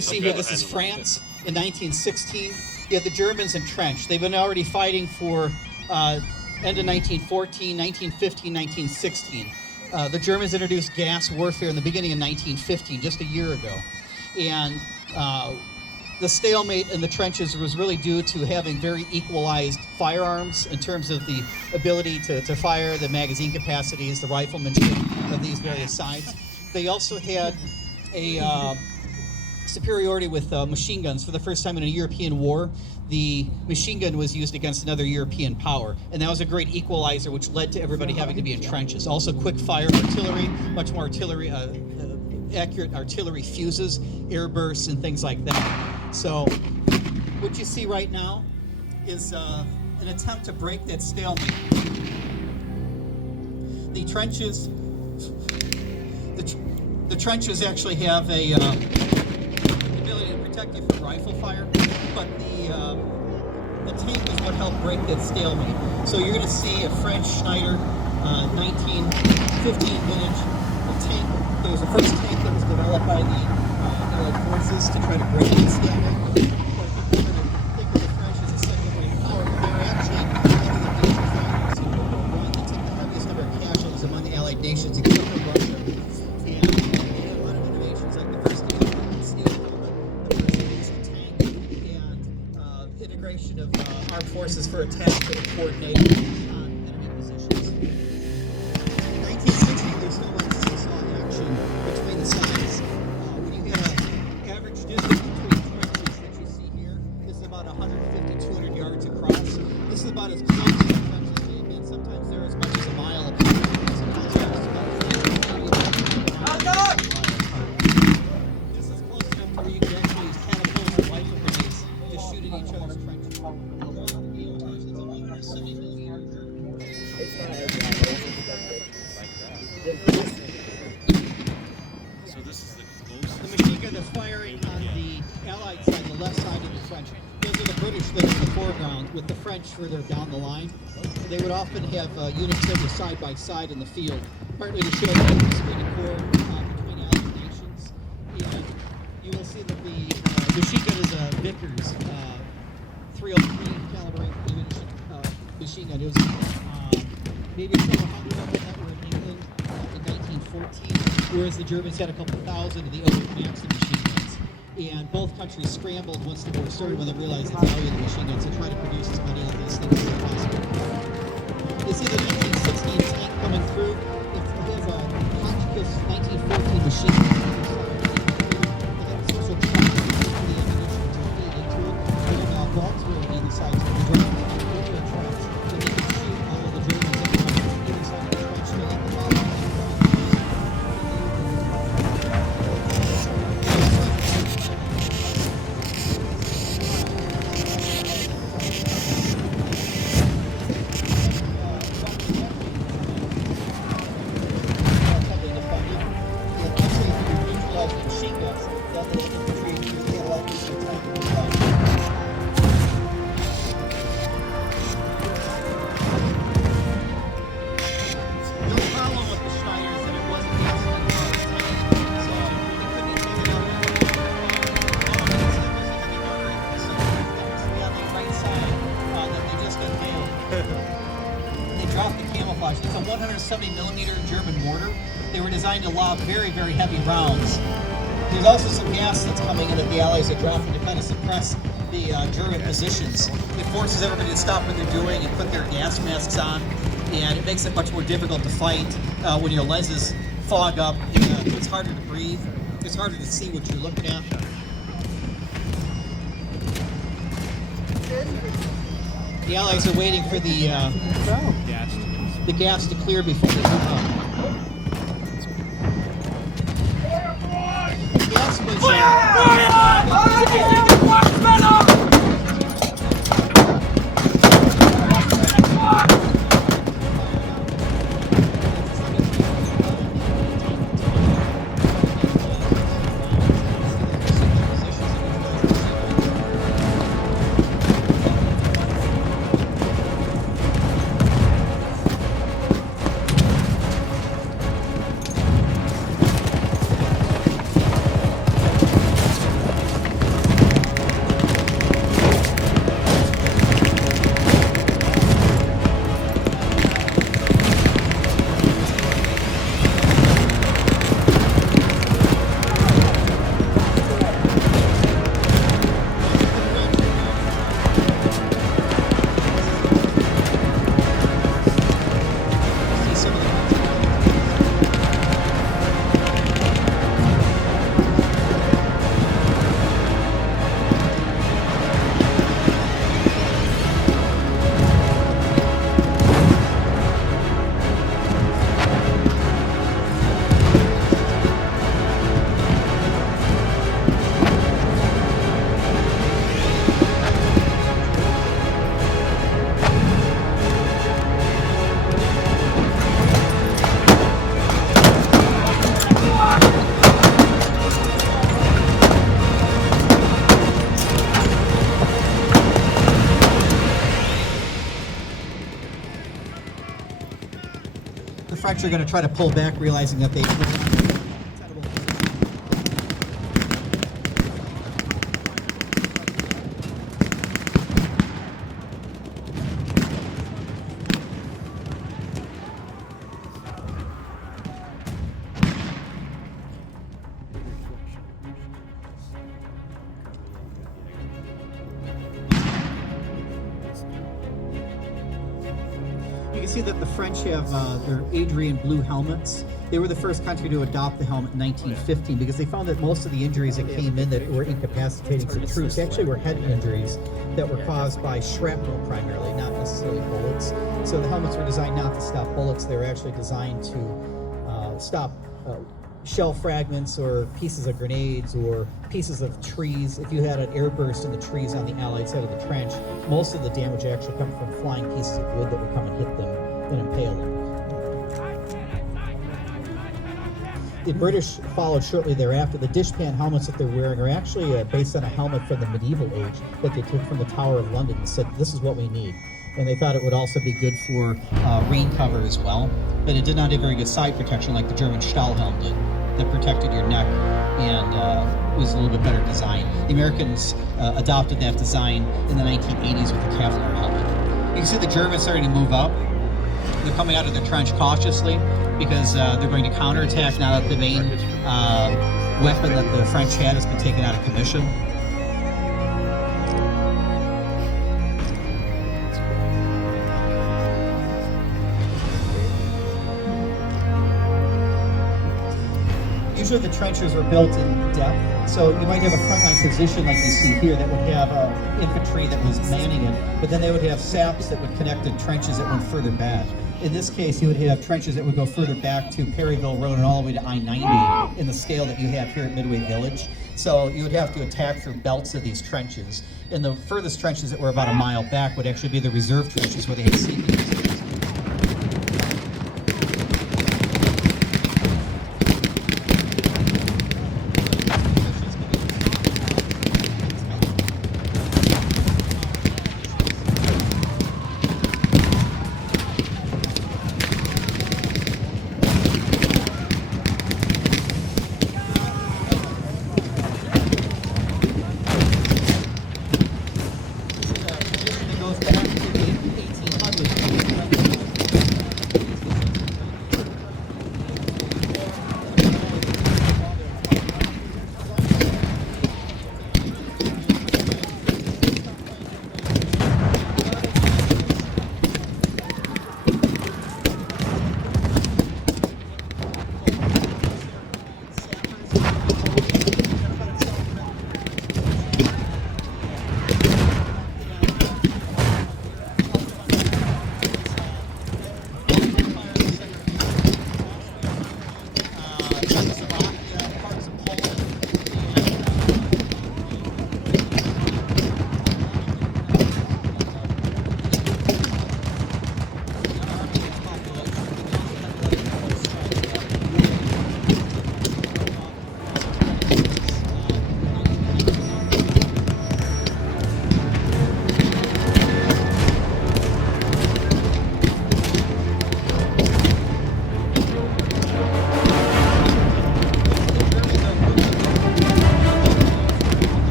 you see here, this is France in 1916. You have the Germans entrenched. They've been already fighting for end of 1914, 1915, 1916. The Germans introduced gas warfare in the beginning of 1915, just a year ago. And the stalemate in the trenches was really due to having very equalized firearms in terms of the ability to fire, the magazine capacities, the riflemanship of these various sides. They also had a superiority with machine guns. For the first time in a European war, the machine gun was used against another European power, and that was a great equalizer, which led to everybody having to be in trenches. Also, quick fire artillery, much more artillery, accurate artillery fuses, air bursts, and things like that. So, what you see right now is an attempt to break that stalemate. The trenches, the trenches actually have a ability to protect you from rifle fire, but the tank is what helped break that stalemate. So you're going to see a French Schneider 1915 vintage tank. It was the first tank that was developed by the Allied forces to try to break that stalemate. Think of the French as a second-wave power. They were actually one of the major factors in World War I. They took the heaviest number of casualties among the Allied nations except for Russia. And they had a lot of innovations like the first steel helmet, the first basic tank, and integration of armed forces for attack that were coordinated on enemy positions. In 1960, there's no much seesaw action between the sides. When you had an average distance between trenches that you see here, this is about 150, 200 yards across. This is about as close to the trenches as they've been. Sometimes they're as much as a mile apart. Sometimes they're as about 50 yards. This is close enough to where you can actually use catapults or rifle grenades to shoot at each other's trenches. So this is the closest. The machine gun that's firing on the Allied side, the left side of the French. Those are the British that are in the foreground, with the French further down the line. They would often have units that were side by side in the field, partly to show the esprit de corps between Allied nations. And you will see that the machine gun is a Vickers 303 caliber ammunition machine gun. It was maybe several hundred of them that were in England in 1914, whereas the Germans had a couple thousand of the old Maxim machine guns. And both countries scrambled once the war started when they realized the value of the machine guns to try to produce as many of these things as possible. You see the 1916 tank coming through. It has a Hotchkiss 1914 machine gun. They have a special truck to put the ammunition to feed into it. And bolts were on the sides of the German trucks. So they could shoot all of the Germans that were on either side of the trench to let them all out. It's a 170 millimeter German mortar. They were designed to lob very, very heavy rounds. There's also some gas that's coming in that the Allies are dropping to kind of suppress the German positions. It forces everybody to stop what they're doing and put their gas masks on, and it makes it much more difficult to fight when your lenses fog up. It's harder to breathe. It's harder to see what you're looking at. The Allies are waiting for the gas to clear before they move on. The gas French are going to try to pull back, realizing that they. You can see that the French have their Adrian blue helmets. They were the first country to adopt the helmet in 1915 because they found that most of the injuries that came in that were incapacitating for troops actually were head injuries that were caused by shrapnel primarily, not necessarily bullets. So the helmets were designed not to stop bullets. They were actually designed to stop shell fragments or pieces of grenades or pieces of trees. If you had an airburst in the trees on the Allied side of the trench, most of the damage actually come from flying pieces of wood that would come and hit them and impale them. The British followed shortly thereafter. The dishpan helmets that they're wearing are actually based on a helmet from the medieval age that they took from the Tower of London and said, this is what we need. And they thought it would also be good for rain cover as well. But it did not have very good side protection like the German Stahlhelm did, that protected your neck and was a little bit better design. The Americans adopted that design in the 1980s with the Kevlar helmet. You can see the Germans starting to move up. They're coming out of the trench cautiously because they're going to counterattack now that the main weapon that the French had has been taken out of commission. Usually the trenches are built in depth, so you might have a frontline position like you see here that would have infantry that was manning it, but then they would have saps that would connect to trenches that went further back. In this case, you would have trenches that would go further back to Perryville Road and all the way to I-90 in the scale that you have here at Midway Village. So you would have to attack through belts of these trenches. And the furthest trenches that were about a mile back would actually be the reserve trenches where they had CPs.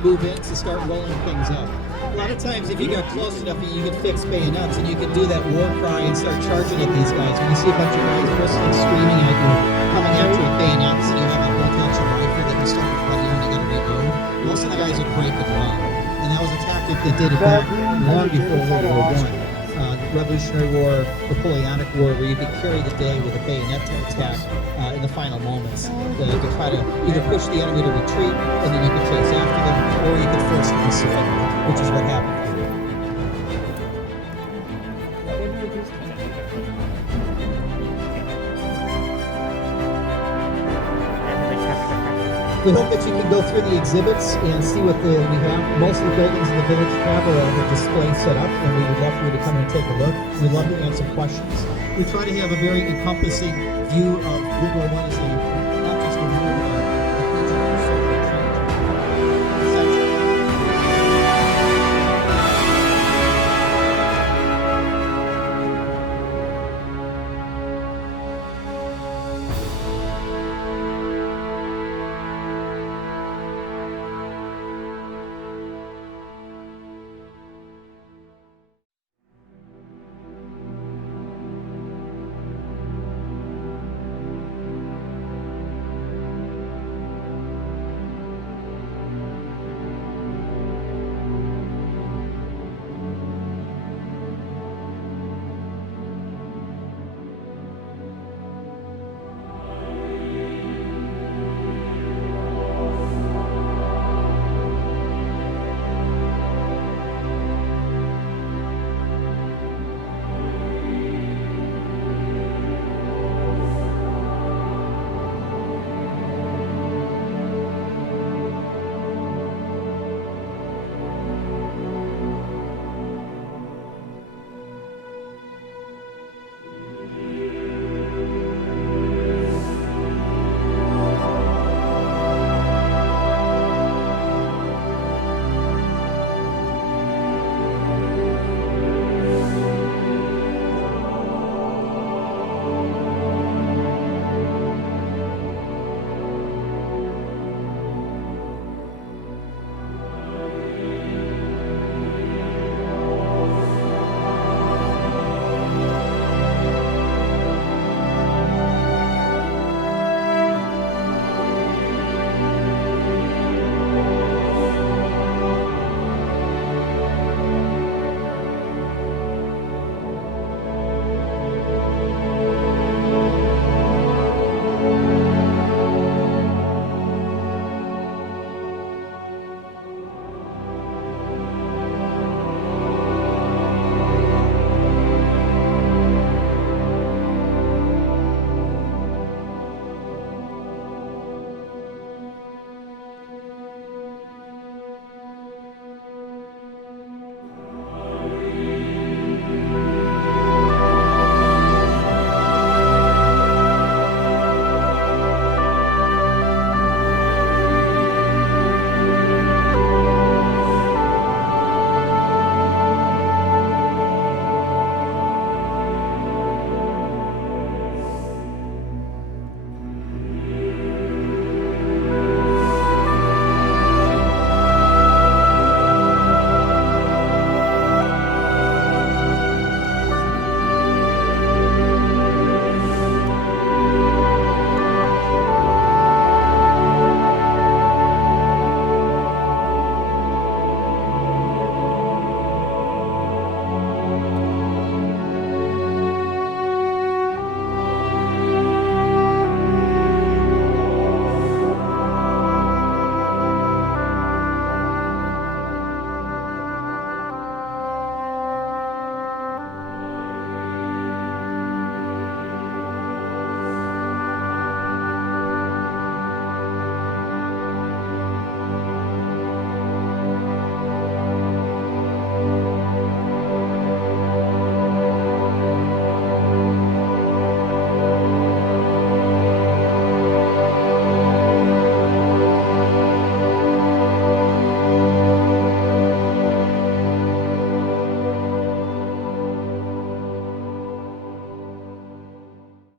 Move in to start rolling things up. A lot of times if you got close enough you could fix bayonets and you could do that war cry and start charging at these guys. When you see a bunch of guys whistling, screaming at you, coming at you with bayonets and you have a bolt-action rifle that you start running and you gotta reload, most of the guys would break and run. And that was a tactic that dated back long before World War I. Revolutionary War, Napoleonic War, where you could carry the day with a bayonet attack in the final moments to try to either push the enemy to retreat, and then you could chase after them, or you could force them to surrender, which is what happened here. We hope that you can go through the exhibits and see what we have. Most of the buildings in the village have a display set up, and we would love for you to come and take a look. We'd love to answer questions. We try to have a very encompassing view of World War I as a